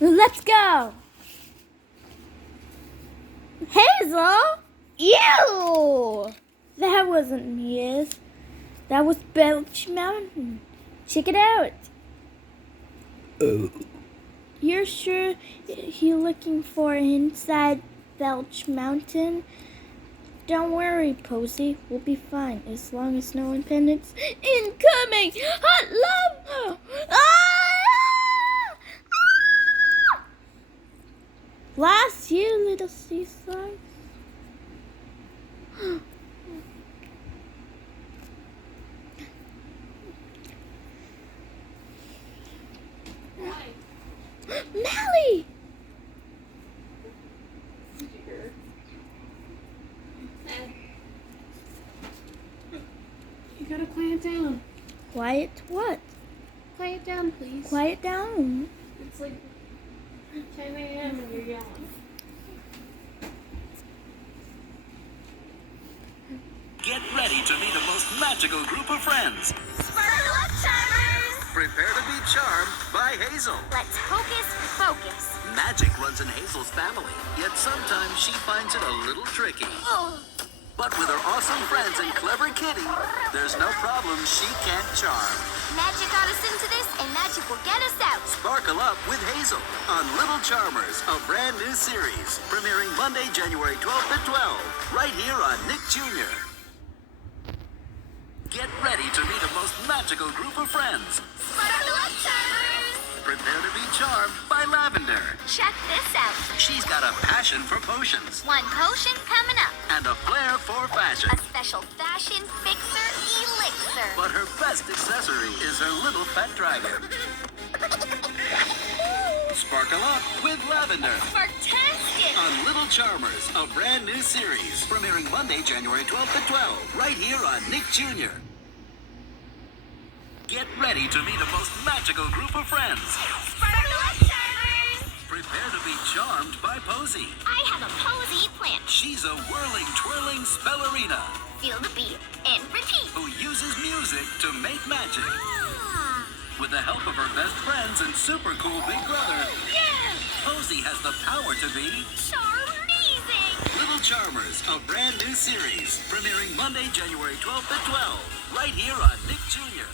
Let's go. Hazel? Ew! That wasn't me. That was Belch Mountain. Check it out. You're sure you're looking for inside Belch Mountain? Don't worry, Posey. We'll be fine as long as no impediments incoming. Hot love! Ah! Ah! Last year, little sea slugs. Mally! You gotta quiet down. Quiet what? Quiet down, please. Quiet down. It's like 10 a.m. and you're yelling. Get ready to meet a most magical group of friends. Sparkle up, Charmers! Prepare to be charmed by Hazel. Let's hocus pocus. Magic runs in Hazel's family, yet sometimes she finds it a little tricky. Oh, But with her awesome friends and clever kitty, there's no problem she can't charm. magic got us into this, and magic will get us out. Sparkle up with Hazel on Little Charmers, a brand new series, premiering Monday, January 12th at 12, right here on Nick Jr. Get ready to meet a most magical group of friends. Sparkle up, Charmers! Prepare to be charmed by Lavender. Check this out. She's got a passion for potions One potion coming up. and a flair for fashion. A special fashion fixer elixir. But her best accessory is her little pet dragon. Sparkle up with Lavender Fantastic! on Little Charmers, a brand new series, premiering Monday, January 12th at 12, right here on Nick Jr. Get ready to meet a most magical group of friends. Sparkle up, Charmers! Prepare to be charmed by Posey. I have a posy plant. She's a whirling, twirling spellerina Feel the beat and repeat. who uses music to make magic. Ah, With the help of her best friends and super cool big brother, yeah! Posey has the power to be Charmazing! Little Charmers, a brand new series, premiering Monday, January 12th at 12, right here on Nick Jr.